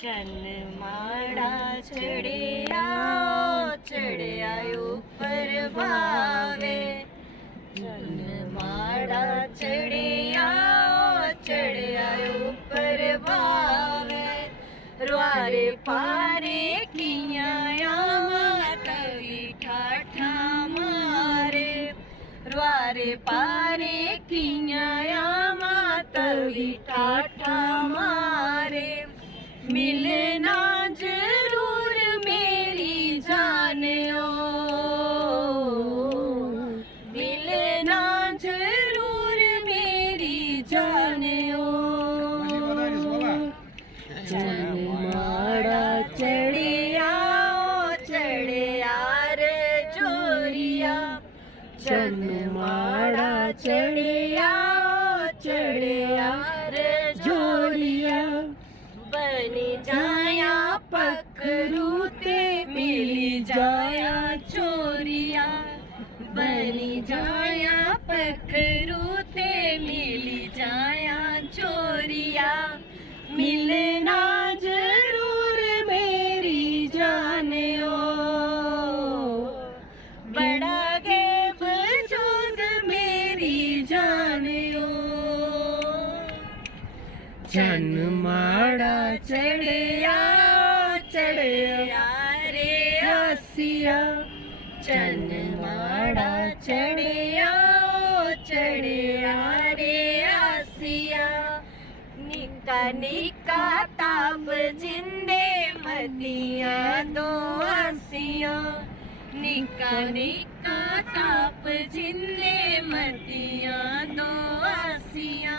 चन्न माड़ा चढ़िया चढ़िया ऊपर भावे। चन्न माड़ा चढ़िया चढ़िया ऊपर भावे। रुआरे पारे किया तवी ठाठा मारे। रुआरे पारे किया तवी ठाठा मारे। मिलना जरूर मेरी जानियो। मिलना जरूर मेरी जानियो। चन्न माड़ा चढ़िया चढ़िया रे जोरिया। चन्न माड़ा चढ़िया चढ़िया रे जोरिया। बनी जाया पकड़ू ते मिली जाया चोरिया। बनी जाया पकड़ू ते मिली जाया चोरिया। मिलना जरूर मेरी जानियो। बड़ा गेब जोग मेरी जानियो। चन्न माड़ा चढ़िया चढ़िया रे आसिया। चन्न माड़ा चढ़िया चढ़िया रे आसिया। निका निका ताप जिंदे मतिया दो आसिया। निका निका ताप जिंदे मतिया दो आसिया।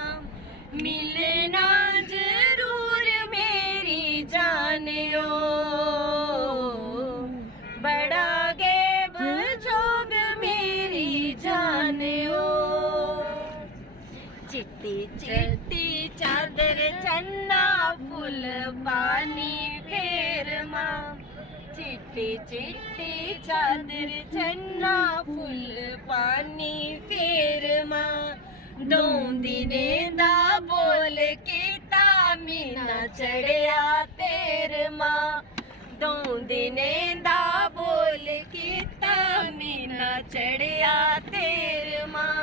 मिलना जरूर मेरी जानियो। बड़ा गेब जोग मेरी जानियो। चिट्टी चिट्टी चादर चन्ना फूल पानी फेर माँ। चिट्टी चिट्टी चादर चन्ना फूल पानी फेर माँ। दो दिने दा बोल कीता मीना चढ़िया तेर माँ। दो दिने दा बोल कीता मीना चढ़िया तेर माँ।